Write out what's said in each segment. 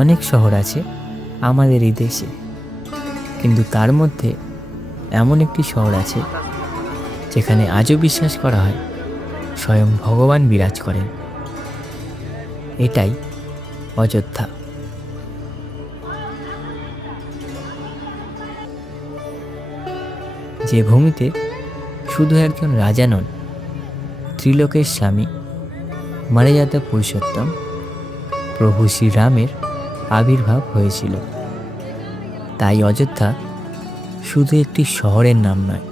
অনেক শহর আছে আমাদের এই দেশে, কিন্তু তার মধ্যে এমন একটি শহর আছে যেখানে আজও বিশ্বাস করা হয় স্বয়ং ভগবান বিরাজ করেন। এটাই অযোধ্যা। যে ভূমিতে শুধু একজন রাজা নন, ত্রিলোকের স্বামী মর্যাদা পুরুষোত্তম প্রভু শ্রীরামের আবির্ভাব হয়েছিল। তাই অযোধ্যা শুধু একটি শহরের নাম নয়,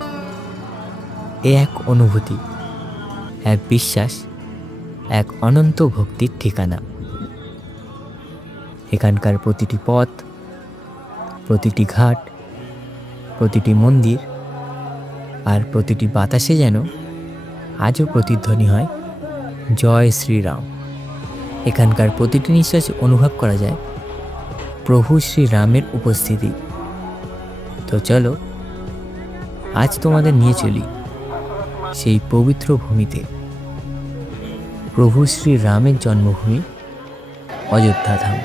এ এক অনুভূতি, এক বিশ্বাস, এক অনন্ত ভক্তির ঠিকানা। এখানকার প্রতিটি পথ, প্রতিটি ঘাট, প্রতিটি মন্দির আর প্রতিটি বাতাসে যেন আজও প্রতিধ্বনি হয় জয় শ্রীরাম। এখানকার প্রতিটি নিঃশ্বাসে অনুভব করা যায় প্রভু শ্রীরামের উপস্থিতি। তো চলো আজ তোমাদের নিয়ে চলি সেই পবিত্র ভূমিতে, প্রভু শ্রীরামের জন্মভূমি Ayodhya Dham.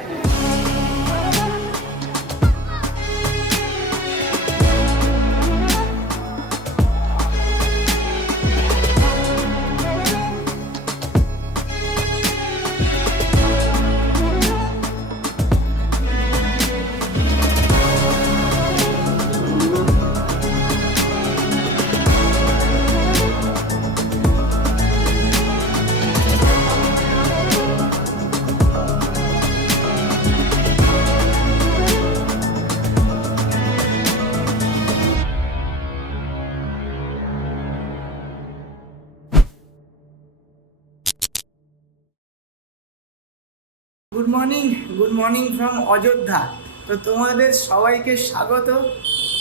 Good morning from Ayodhya. তো তোমাদের সবাইকে স্বাগত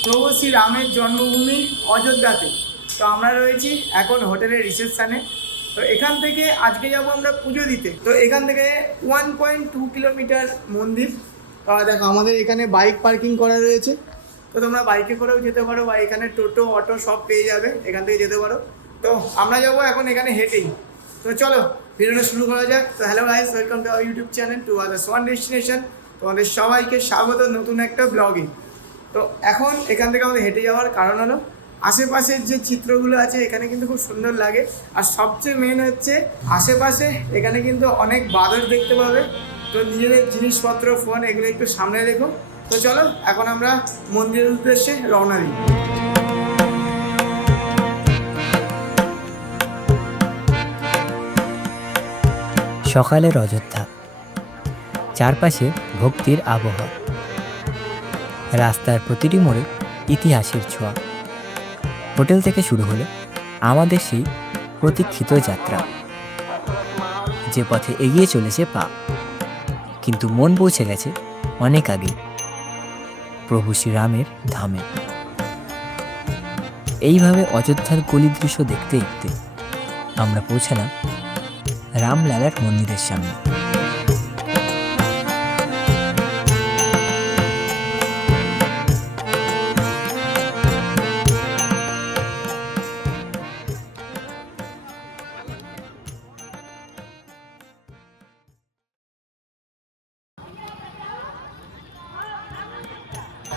প্রভু শ্রী রামের জন্মভূমি অযোধ্যাতে। তো আমরা রয়েছি এখন হোটেলের রিসেপশানে। তো এখান থেকে আজকে যাব আমরা পুজো দিতে। তো এখান থেকে 1.2 কিলোমিটার মন্দির। দেখো আমাদের এখানে বাইক পার্কিং করা রয়েছে, তো তোমরা বাইকে করেও যেতে পারো বা এখানে টোটো অটো সব পেয়ে যাবে, এখান থেকে যেতে পারো। তো আমরা যাব এখন এখানে হেঁটেই। তো চলো ভিডিওটা শুরু করা যাক। তো hello guys, welcome to our YouTube channel to others one destination. তোমাদের সবাইকে স্বাগত নতুন একটা ব্লগে। তো এখন এখান থেকে আমাদের হেঁটে যাওয়ার কারণ হলো আশেপাশের যে চিত্রগুলো আছে এখানে কিন্তু খুব সুন্দর লাগে। আর সবচেয়ে মেন হচ্ছে আশেপাশে এখানে কিন্তু অনেক বাদর দেখতে পাবে। তো নিজেদের জিনিসপত্র, ফোন এগুলো একটু সামনে রেখো। তো চলো এখন আমরা মন্দিরের উদ্দেশ্যে রওনা দিই। সকালের অযোধ্যা, চারপাশে ভক্তির আবহাওয়া, রাস্তার প্রতিটি মোড়ে ইতিহাসের ছোঁয়া। হোটেল থেকে শুরু হলো আমাদের সেই প্রতীক্ষিত যাত্রা, যে পথে এগিয়ে চলেছে পা, কিন্তু মন পৌঁছে গেছে অনেক আগে প্রভু শ্রীরামের ধামে। এইভাবে অযোধ্যার গলি দৃশ্য দেখতে দেখতে আমরা পৌঁছালাম রামলালার মন্দিরের সামনে।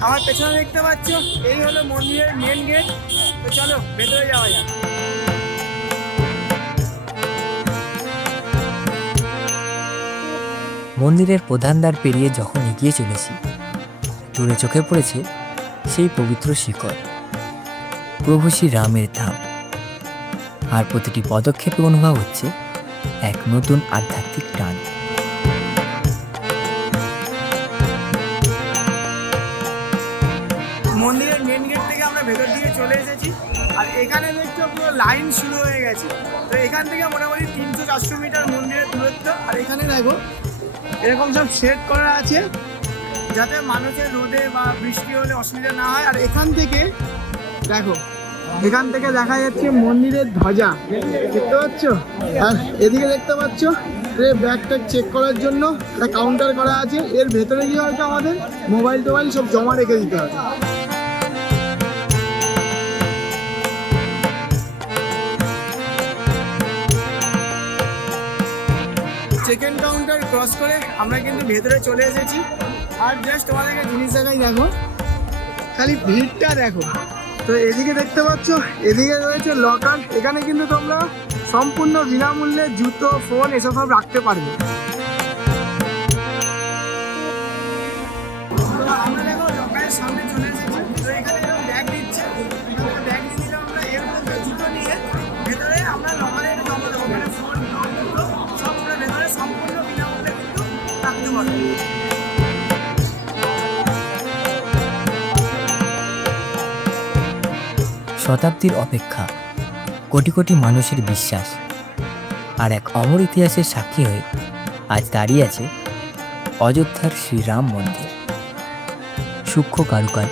আমার পেছনে দেখতে পাচ্ছ এই হলো মন্দিরের মেন গেট। তো চলো ভেতরে যাওয়া যাক। মন্দিরের প্রধান দ্বার পেরিয়ে যখন এগিয়ে চলেছি, দূরে চোখে পড়েছে সেই পবিত্র শিখর, প্রভু শ্রী রামের ধাম। আর প্রতিটি পদক্ষেপে অনুভব হচ্ছে এক নতুন আধ্যাত্মিক টান। মন্দিরের মেন গেট থেকে আমরা ভেতর দিকে চলে এসেছি। আর এখানে দেখছো পুরো লাইন শুরু হয়ে গেছে। তো এখান থেকে মোটামুটি 300-400 মিটার মন্দিরের দূরত্ব। আর এখানে দেখো এরকম সব সেট করা আছে যাতে মানুষের রোদে বা বৃষ্টি হলে অসুবিধা না হয়। আর এখান থেকে দেখো, এখান থেকে দেখা যাচ্ছে মন্দিরের ধ্বজা, দেখতে পাচ্ছ? আর এদিকে দেখতে পাচ্ছ ব্যাগ ট্যাগ চেক করার জন্য একটা কাউন্টার করা আছে। এর ভেতরে গিয়ে হয়তো আমাদের মোবাইল টোবাইল সব জমা রেখে দিতে হবে। চেক ইন কাউন্টার ক্রস করে আমরা কিন্তু ভেতরে চলে এসেছি। আর জাস্ট তোমাদেরকে জিনিস দেখাই, দেখো খালি ভিড়টা দেখো। তো এদিকে দেখতে পাচ্ছ, এদিকে রয়েছে লকার। এখানে কিন্তু তোমরা সম্পূর্ণ বিনামূল্যে জুতো, ফোন এসব সব রাখতে পারবে। তো আমরা দেখো লকারের সামনে চলে এসেছি। তো এখানে এরকম ব্যাগ দিচ্ছে, ব্যাগ নিয়ে নিলাম আমরা। এর মধ্যে জুতো নিয়ে ভেতরে আমরা লকারে জমা দেবো। মানে ফোন, জুতো সব আমরা ভেতরে সম্পূর্ণ বিনামূল্যে কিন্তু রাখতে পারবো। শতাব্দীর অপেক্ষা, কোটি কোটি মানুষের বিশ্বাস আর এক অমর ইতিহাসের সাক্ষী হয়ে আজ দাঁড়িয়ে আছে অযোধ্যার শ্রীরাম মন্দির। সূক্ষ্ম কারুকাজ,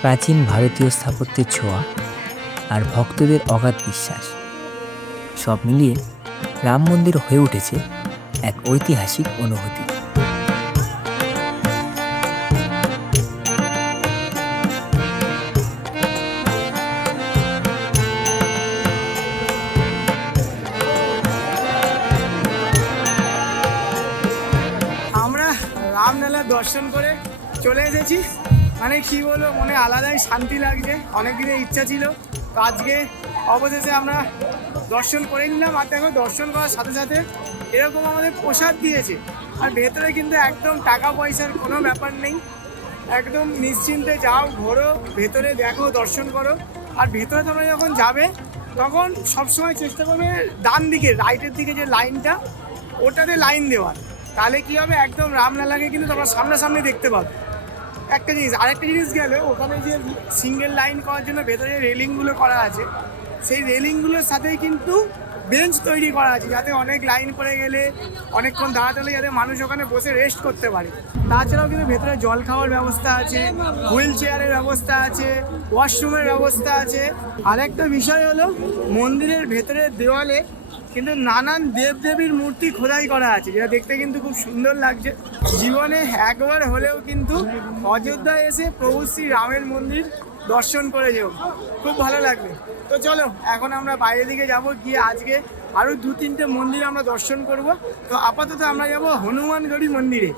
প্রাচীন ভারতীয় স্থাপত্যের ছোঁয়া আর ভক্তদের অগাধ বিশ্বাস, সব মিলিয়ে রাম মন্দির হয়ে উঠেছে এক ঐতিহাসিক অনুভূতি। আমরা রামলালার দর্শন করে চলে এসেছি। মানে কি বলবো, মনে আলাদাই শান্তি লাগছে। অনেক দিনের ইচ্ছা ছিল, তো আজকে অবশেষে আমরা দর্শন করে নিলাম। আর দেখো, দর্শন করার সাথে সাথে এরকম আমাদের প্রসাদ দিয়েছে। আর ভেতরে কিন্তু একদম টাকা পয়সার কোনো ব্যাপার নেই, একদম নিশ্চিন্তে যাও, ঘোরো, ভেতরে দেখো, দর্শন করো। আর ভেতরে তোমরা যখন যাবে তখন সবসময় চেষ্টা করবে ডান দিকে, রাইটের দিকে যে লাইনটা, ওটাতে লাইন দেওয়ার। তাহলে কি হবে, একদম রামলালাকে কিন্তু তোমরা সামনাসামনি দেখতে পাবে। একটা জিনিস, আরেকটা জিনিস গেলে, ওখানে যে সিঙ্গেল লাইন করার জন্য ভেতরে রেলিংগুলো করা আছে, সেই রেলিংগুলোর সাথেই কিন্তু বেঞ্চ তৈরি করা আছে, যাতে অনেক লাইন পড়ে গেলে, অনেকক্ষণ দাঁড়াতে হলে যাতে মানুষ ওখানে বসে রেস্ট করতে পারে। তাছাড়াও কিন্তু ভেতরে জল খাওয়ার ব্যবস্থা আছে, হুইল চেয়ারের ব্যবস্থা আছে, ওয়াশরুমের ব্যবস্থা আছে। আরেকটা বিষয় হলো, মন্দিরের ভেতরের দেওয়ালে কিন্তু নানান দেবদেবীর মূর্তি খোদাই করা আছে, যেটা দেখতে কিন্তু খুব সুন্দর লাগছে। জীবনে একবার হলেও কিন্তু অযোধ্যায় এসে প্রভু শ্রী রামের মন্দির দর্শন করে যাও, খুব ভালো লাগবে। তো চলো, এখন আমরা বাইরের দিকে যাব, গিয়ে আজকে আরও 2-3টে মন্দির আমরা দর্শন করব। তো আপাতত আমরা যাব হনুমানগড়ি মন্দিরে।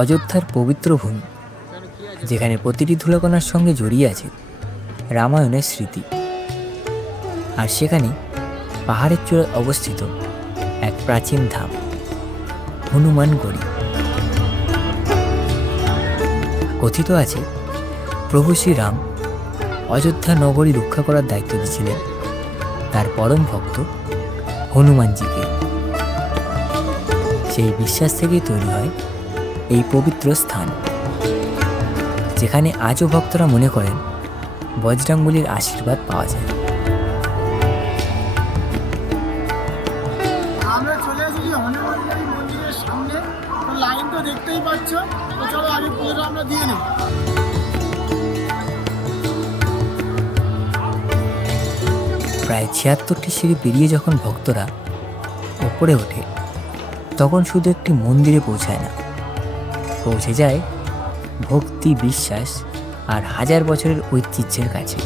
অযোধ্যার পবিত্র ভূমি, যেখানে প্রতিটি ধুলাকণার সঙ্গে জড়িয়ে আছে রামায়ণের স্মৃতি। আর সেখানে পাহাড়ের চূড়ায় অবস্থিত এক প্রাচীন ধাম, হনুমানগড়ি। কথিত আছে, প্রভু শ্রীরাম অযোধ্যা নগরী রক্ষা করার দায়িত্ব দিয়েছিলেন তার পরম ভক্ত হনুমানজিকে। সেই বিশ্বাস থেকেই তৈরি হয় এই পবিত্র স্থান, যেখানে আজও ভক্তরা মনে করেন বজরংবলীর আশীর্বাদ পাওয়া যায়। আমরা চলে এসেছি হনুমানগড়ি মন্দিরের সামনে। তো লাইন তো দেখতেই পাচ্ছ। তো চলো আগে পুজোটা আমরা দিয়ে নিই। প্রায় 76টি সিঁড়ি পেরিয়ে যখন ভক্তরা ওপরে ওঠে, তখন শুধু একটি মন্দিরে পৌঁছায় না, পৌঁছে যায় ভক্তি, বিশ্বাস আর হাজার বছরের ঐতিহ্যের কাছে।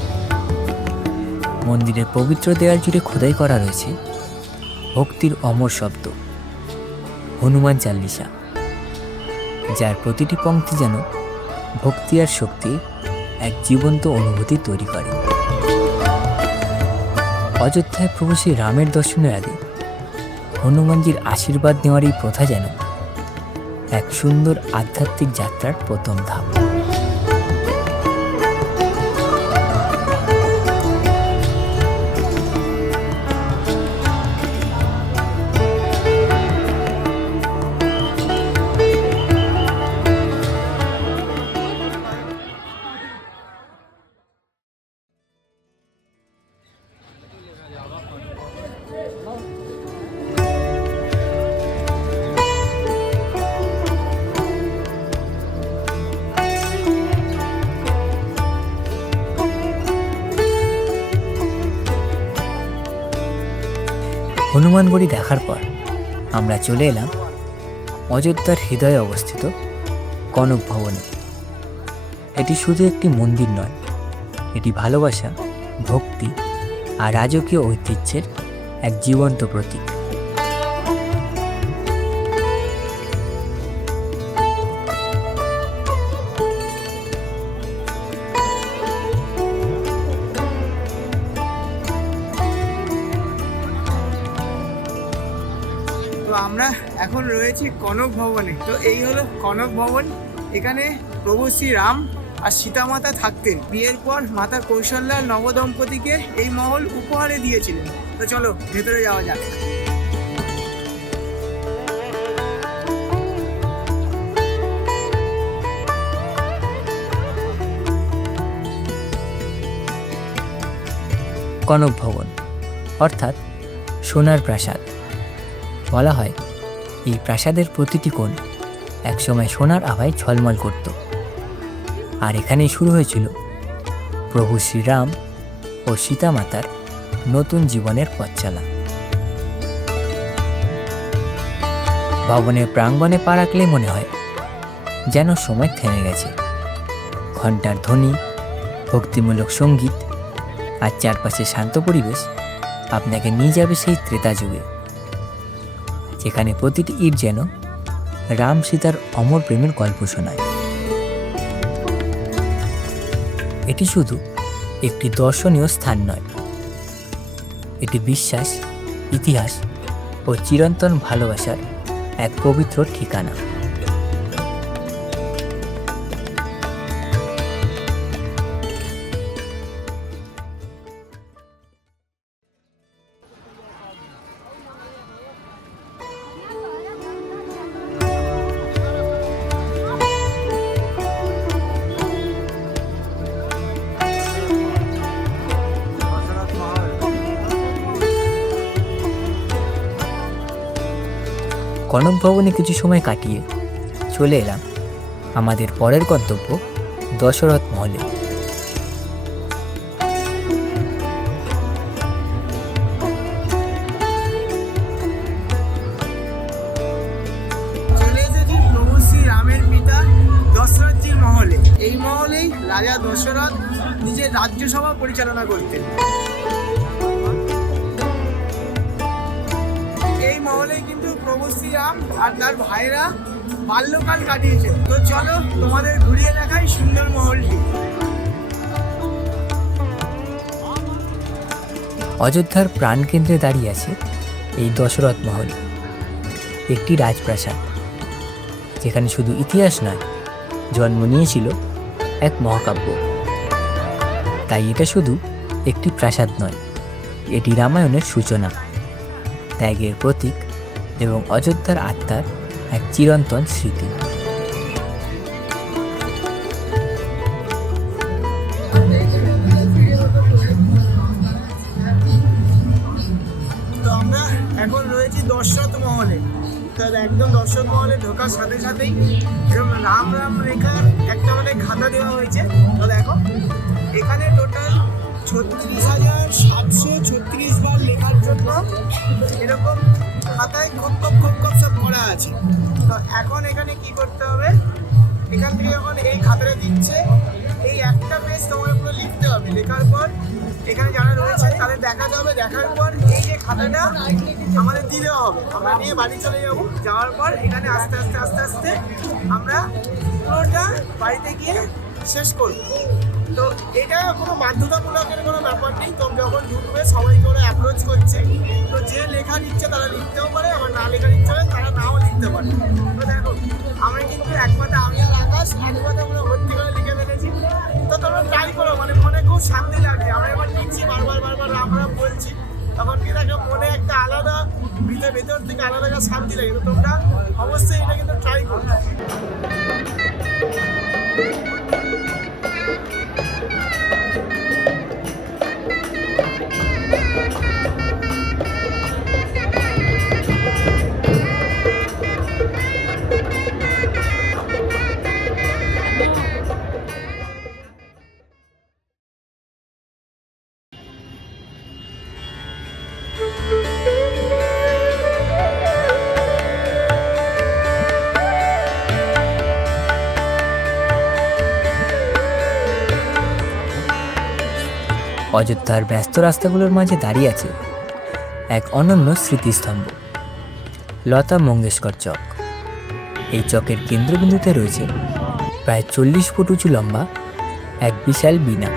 মন্দিরের পবিত্র দেয়াল জুড়ে খোদাই করা রয়েছে ভক্তির অমর শব্দ, হনুমান চাল্লিশা, যার প্রতিটি পংক্তি যেন ভক্তি আর শক্তির এক জীবন্ত অনুভূতি তৈরি করে। অযোধ্যায় প্রভু শ্রী রামের দর্শনের আগে হনুমানজির আশীর্বাদ নেওয়ার এই প্রথা যেন এক সুন্দর আধ্যাত্মিক যাত্রার প্রথম ধাপ। হনুমানগড়ি দেখার পর আমরা চলে এলাম অযোধ্যার হৃদয়ে অবস্থিত কনক ভবনে। এটি শুধু একটি মন্দির নয়, এটি ভালোবাসা, ভক্তি আর রাজকীয় ঐতিহ্যের এক জীবন্ত প্রতীক। তো আমরা এখন রয়েছি কনক ভবনে। তো এই হলো কনক ভবন। এখানে প্রভু শ্রী রাম আর সীতামাতা থাকতেন। বিয়ের পর মাতা কৌশল্যার নবদম্পতিকে এই মহল উপহারে দিয়েছিলেন। তো চলো ভেতরে যাওয়া যাক। কনক ভবন অর্থাৎ সোনার প্রাসাদ। বলা হয় এই প্রাসাদের প্রতিটি কোণ একসময় সোনার আভায় ঝলমল করত। আর এখানেই শুরু হয়েছিল প্রভু শ্রীরাম ও সীতামাতার নতুন জীবনের পথ চলা। ভবনের প্রাঙ্গণে পা রাখলেই মনে হয় যেন সময় থেমে গেছে। ঘণ্টার ধ্বনি, ভক্তিমূলক সঙ্গীত আর চারপাশে শান্ত পরিবেশ আপনাকে নিয়ে যাবে সেই ত্রেতা যুগে, যেখানে প্রতিটি ইট যেন রাম সীতার অমর প্রেমের গল্প শোনায়। এটি শুধু একটি দর্শনীয় স্থান নয়, এটি বিশ্বাস, ইতিহাস ও চিরন্তন ভালোবাসার এক পবিত্র ঠিকানা। কনক ভবনে কিছু সময় কাটিয়ে চলে এলাম আমাদের পরের গন্তব্য দশরথ মহলে। চলে এসেছি প্রভু শ্রী রামের পিতা দশরথজির মহলে। এই মহলেই রাজা দশরথ নিজের রাজ্যসভা পরিচালনা করতেন। এই মহলে কিন্তু প্রভু শ্রীরাম আর তার ভাইরা বাল্যকাল কাটিয়েছে। তো চলো তোমাদের ঘুরিয়ে দেখাই সুন্দর মহলটি। অযোধ্যার প্রাণকেন্দ্রে দাঁড়িয়ে আছে এই দশরথ মহল, একটি রাজপ্রাসাদ যেখানে শুধু ইতিহাস নয়, জন্ম নিয়েছিল এক মহাকাব্য। তাই এটা শুধু একটি প্রাসাদ নয়, এটি রামায়ণের সূচনা, ত্যাগের প্রতীক এবং অযোধ্যার আত্মার এক চিরন্তন স্মৃতি। তো আমরা এখন রয়েছি দশরথ মহলে। তার একদম দশরথ মহলে ঢোকার সাথে সাথেই এরকম রাম রাম রেখার একটা মানে খাতা দেওয়া হয়েছে। তো দেখো এখানে টোটাল 36,736 বার লেখার জন্য এরকম খাতায় খপ খপ সব করা আছে। তো এখন এখানে কি করতে হবে, এখান থেকে যখন এই খাতাটা দিচ্ছে, এই একটা পেজ তোমাকে পুরো লিখতে হবে। লেখার পর এখানে যারা রয়েছে তাদের দেখাতে হবে। দেখার পর এই যে খাতাটা আমাদের দিতে হবে। আমরা নিয়ে বাড়ি চলে যাব। যাওয়ার পর এখানে আস্তে আস্তে আস্তে আস্তে আমরা পুরোটা বাড়িতে গিয়ে শেষ করব। তো এটা কোনো বাধ্যতামূলকের কোনো ব্যাপার নেই। তো যখন ঢুকবে সবাই করে অ্যাপ্রোচ করছে, তো যে লেখার ইচ্ছে তারা লিখতেও পারে, আবার না লেখার ইচ্ছে হয় তারা নাও লিখতে পারে। তো দেখো আমরা কিন্তু এক কথা আমি আর আকাশ এক কথা আমরা ভর্তি করে লিখে ফেলেছি। তো তোমরা ট্রাই করো, মানে মনে খুব শান্তি লাগছে। আমরা এবার লিখছি, বারবার রাম রাম বলছি, তখন কিন্তু একটা মনে একটা আলাদা ভেতর থেকে আলাদা একটা শান্তি লাগে। তো তোমরা অবশ্যই এটা কিন্তু ট্রাই করো। অযোধ্যার ব্যস্ত রাস্তাগুলোর মাঝে দাঁড়িয়ে আছে এক অনন্য স্মৃতিস্তম্ভ, লতা মঙ্গেশকর চক। এই চকের কেন্দ্রবিন্দুতে রয়েছে প্রায় 40 ফুট উঁচু লম্বা এক বিশাল বীণা।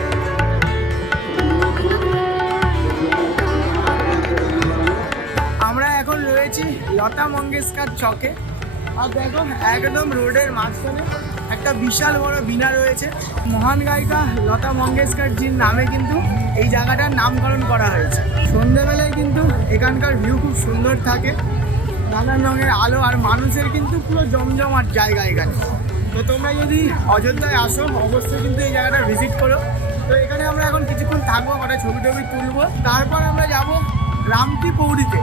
আমরা এখন রয়েছি লতা মঙ্গেশকর চকে, আর দেখো একদম রোডের মাঝখানে একটা বিশাল বড় বীণা রয়েছে। মহান গায়িকা লতা মঙ্গেশকরজির নামে কিন্তু এই জায়গাটার নামকরণ করা হয়েছে। সন্ধ্যেবেলায় কিন্তু এখানকার ভিউ খুব সুন্দর থাকে, নানান রঙের আলো, আর মানুষের কিন্তু পুরো জমজমাট জায়গা এখানে। তো তোমরা যদি অযোধ্যায় আসো অবশ্যই কিন্তু এই জায়গাটা ভিজিট করো। তো এখানে আমরা এখন কিছুক্ষণ থাকবো, কটা ছবি টবি তুলবো, তারপর আমরা যাব রামকি পৌরিতে।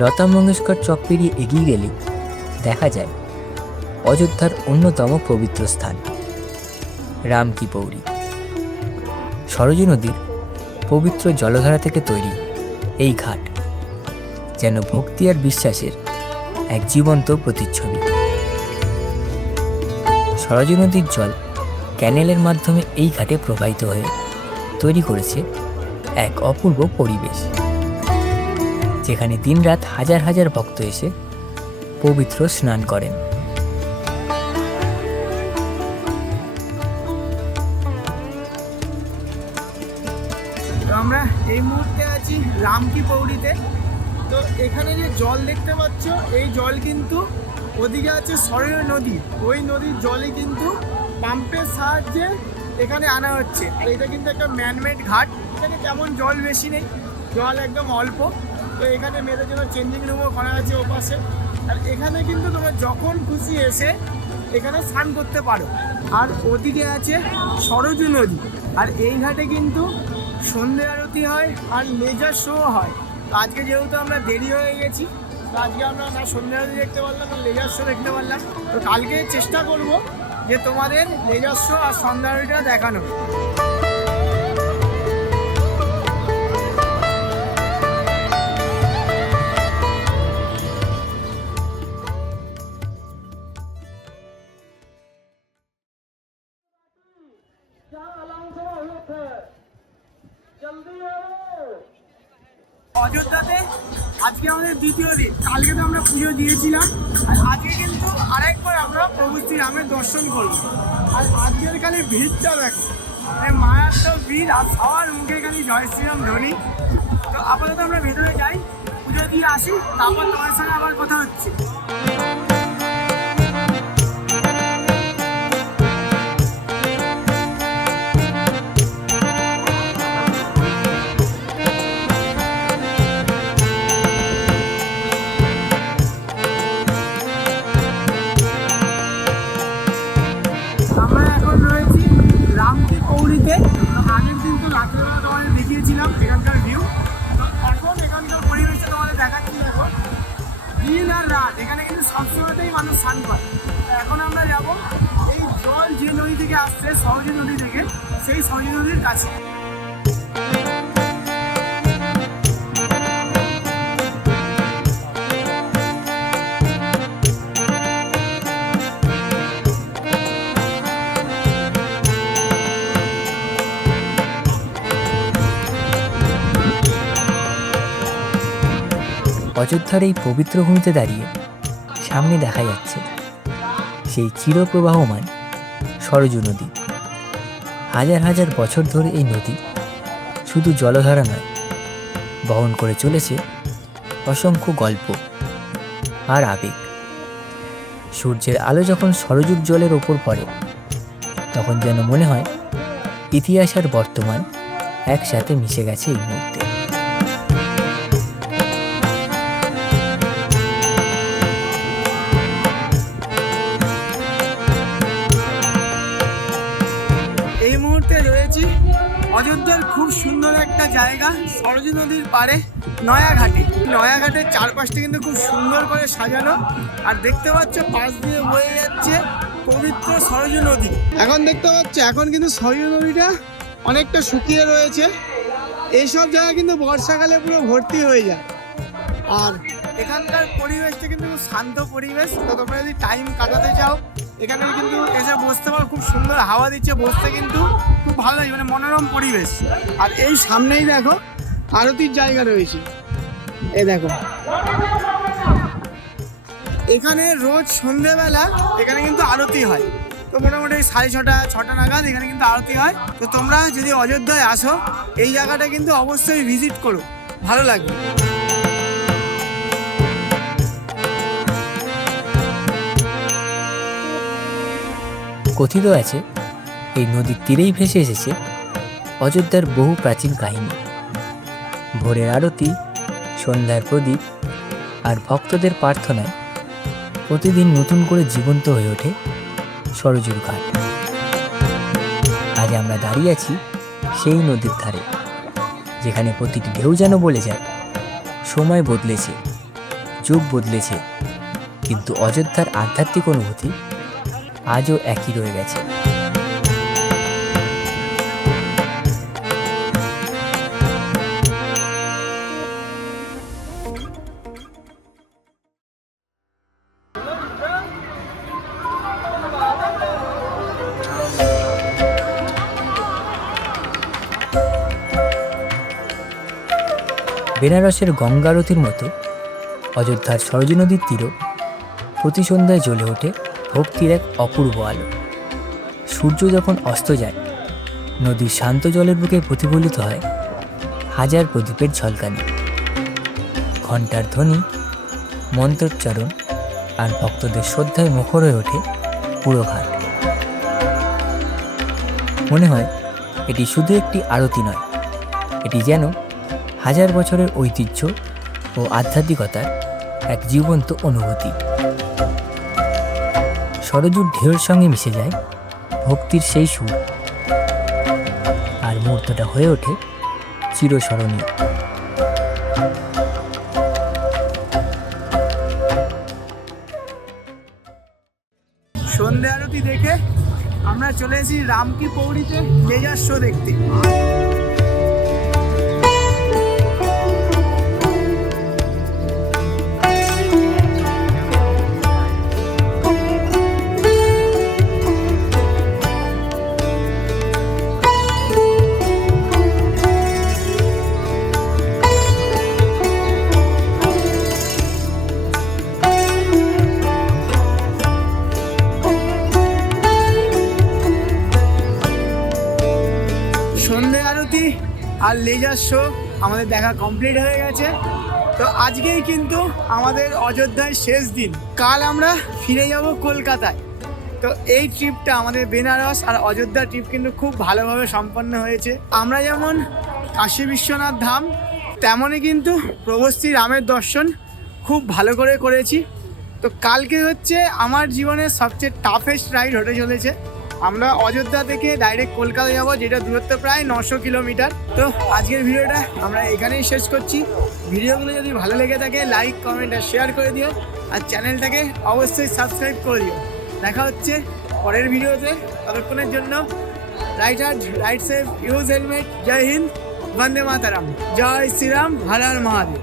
লতা মঙ্গেশকর চক পেরিয়ে এগিয়ে গেলে দেখা যায় অযোধ্যার অন্যতম পবিত্র স্থান রামকি পৌরি। সরজু নদীর পবিত্র জলধারা থেকে তৈরি এই ঘাট যেন ভক্তি আর বিশ্বাসের এক জীবন্ত প্রতিচ্ছবি। সরজু নদীর জল ক্যানেলের মাধ্যমে এই ঘাটে প্রবাহিত হয়ে তৈরি করেছে এক অপূর্ব পরিবেশ, যেখানে দিনরাত হাজার হাজার ভক্ত এসে পবিত্র স্নান করেন। তো আমরা এই মুহূর্তে আছি রামকি পৌরিতে। তো এখানে যে জল দেখতে পাচ্ছ, এই জল কিন্তু ওদিকে আছে সরয়ূ নদী, ওই নদীর জলে কিন্তু পাম্পের সাহায্যে এখানে আনা হচ্ছে। আর এটা কিন্তু একটা ম্যানমেড ঘাট, এখানে তেমন জল বেশি নেই, জল একদম অল্প। তো এখানে মেয়েদের জন্য চেঞ্জিং রুমও করা আছে ওপাশে। আর এখানে কিন্তু তোমরা যখন খুশি এসে এখানে স্নান করতে পারো। আর ওদিকে আছে সরজু নদী, আর এই ঘাটে কিন্তু সন্ধ্যে আরতি হয় আর লেজার শো হয়। তো আজকে যেহেতু আমরা দেরি হয়ে গেছি, তো আজকে আমরা না সন্ধ্যে আরতি দেখতে পারলাম না লেজার শো দেখতে পারলাম। তো কালকে চেষ্টা করব যে তোমাদের লেজার শো আর সন্ধ্যা আরতিটা দেখানো। অযোধ্যাতে আজকে আমাদের দ্বিতীয় দিন। কালকে তো আমরা পুজো দিয়েছিলাম, আর আজকে কিন্তু আরেকবার আমরা প্রভু শ্রীরামের দর্শন করব। আর আজকের খালি ভিড়টা দেখো, মায়ার তো ভিড়, আর সবার মুখে খালি জয় শ্রীরাম ধ্বনি। তো আপাতত আমরা ভেতরে যাই, পুজো দিয়ে আসি, তারপর তোমার সঙ্গে আবার কথা হচ্ছে। আমরা এখন রয়েছি রামকি পৌরিতে। আগের দিন তো রাত্রেবেলা তোমাদের দেখিয়েছিলাম এখানকার ভিউ, তো এখন এখানকার পরিবেশটা তোমাদের দেখাচ্ছি। এখন দিন আর রাত এখানে কিন্তু সবসময়তেই মানুষ স্নান করে। এখন আমরা যাব এই জল যে নদী থেকে আসছে, সরজু নদী থেকে, সেই সরজু নদীর কাছে। অযোধ্যার এই পবিত্র ভূমিতে দাঁড়িয়ে সামনে দেখা যাচ্ছে সেই চিরপ্রবাহমান সরজু নদী। হাজার হাজার বছর ধরে এই নদী শুধু জলধারা নয়, বহন করে চলেছে অসংখ্য গল্প আর আবেগ। সূর্যের আলো যখন সরযূপ জলের ওপর পড়ে, তখন যেন মনে হয় ইতিহাস আর বর্তমান একসাথে মিশে গেছে এই মুহূর্তে। এই মুহূর্তে রয়েছি অযোধ্যার খুব সুন্দর একটা জায়গা সরজু নদীর পাড়ে নয়াঘাটে। নয়াঘাটের চারপাশটা কিন্তু খুব সুন্দর করে সাজানো, আর দেখতে পাচ্ছ পাশ দিয়ে বয়ে যাচ্ছে পবিত্র সরজু নদী। এখন দেখতে পাচ্ছ এখন কিন্তু সরজু নদীটা অনেকটা শুকিয়ে রয়েছে। এইসব জায়গা কিন্তু বর্ষাকালে পুরো ভর্তি হয়ে যায়। আর এখানকার পরিবেশটা কিন্তু খুব শান্ত পরিবেশ। তো তোমরা যদি টাইম কাটাতে চাও এখানে কিন্তু এসে বসতে পারো, খুব সুন্দর হাওয়া দিচ্ছে, বসতে কিন্তু খুব ভালো লাগে, মানে মনোরম পরিবেশ। আর এই সামনেই দেখো আরতির জায়গা রয়েছে, এই দেখো এখানে রোজ সন্ধ্যেবেলা এখানে কিন্তু আরতি হয়। তো মোটামুটি 6:30-6টা নাগাদ এখানে কিন্তু আরতি হয়। তো তোমরা যদি অযোধ্যায় আসো এই জায়গাটা কিন্তু অবশ্যই ভিজিট করো, ভালো লাগবে। কথিত আছে এই নদীর তীরেই ভেসে এসেছে অযোধ্যার বহু প্রাচীন কাহিনী। ভোরের আরতি, সন্ধ্যার প্রদীপ আর ভক্তদের প্রার্থনায় প্রতিদিন নতুন করে জীবন্ত হয়ে ওঠে সরজুর ঘাট। আজ আমরা দাঁড়িয়ে আছি সেই নদীর ধারে, যেখানে প্রতিটি ঢেউ যেন বলে যায় সময় বদলেছে, যুগ বদলেছে, কিন্তু অযোধ্যার আধ্যাত্মিক অনুভূতি আজও একই রয়ে গেছে। বেনারসের গঙ্গা আরতির মতো অযোধ্যার সরজু নদীর তীরও প্রতি সন্ধ্যায় জ্বলে ওঠে ভক্তির এক অপূর্ব আলো। সূর্য যখন অস্ত যায় নদীর শান্ত জলের বুকে প্রতিফলিত হয় হাজার প্রদীপের ঝলকানি, ঘণ্টার ধ্বনি, মন্ত্রোচ্চারণ আর ভক্তদের শ্রদ্ধায় মুখর হয়ে ওঠে পুরো ঘাট। মনে হয় এটি শুধু একটি আরতি নয়, এটি যেন হাজার বছরের ঐতিহ্য ও আধ্যাত্মিকতার এক জীবন্ত অনুভূতি। সরজুর ঢেউয়ের সঙ্গে মিশে যায় ভক্তির সেই সুর, আর মুহূর্তটা হয়ে ওঠে চিরস্মরণীয়। সন্ধ্যে আরতি দেখে আমরা চলে এসেছি রামকি পৌড়িতে লেজার শো দেখতে। সন্ধ্যে আরতি আর লেজার শো আমাদের দেখা কমপ্লিট হয়ে গেছে। তো আজকেই কিন্তু আমাদের অযোধ্যায় শেষ দিন, কাল আমরা ফিরে যাব কলকাতায়। তো এই ট্রিপটা আমাদের বেনারস আর অযোধ্যা ট্রিপ কিন্তু খুব ভালোভাবে সম্পন্ন হয়েছে। আমরা যেমন কাশী বিশ্বনাথ ধাম, তেমনই কিন্তু প্রভু শ্রী রামের দর্শন খুব ভালো করে করেছি। তো কালকে হচ্ছে আমার জীবনের সবচেয়ে টাফেস্ট রাইড হতে চলেছে। আমরা অযোধ্যা থেকে ডাইরেক্ট কলকাতা যাব, যেটা দূরত্ব প্রায় 900 কিলোমিটার। তো আজকের ভিডিওটা আমরা এখানেই শেষ করছি। ভিডিওগুলো যদি ভালো লেগে থাকে লাইক, কমেন্ট আর শেয়ার করে দিও, আর চ্যানেলটাকে অবশ্যই সাবস্ক্রাইব করে দিও। দেখা হচ্ছে পরের ভিডিওতে, ততক্ষণের জন্য রাইট সেফ, ইউজ হেলমেট। জয় হিন্দ, বন্দে মাতারাম, জয় শ্রীরাম, হর হর মহাদেব।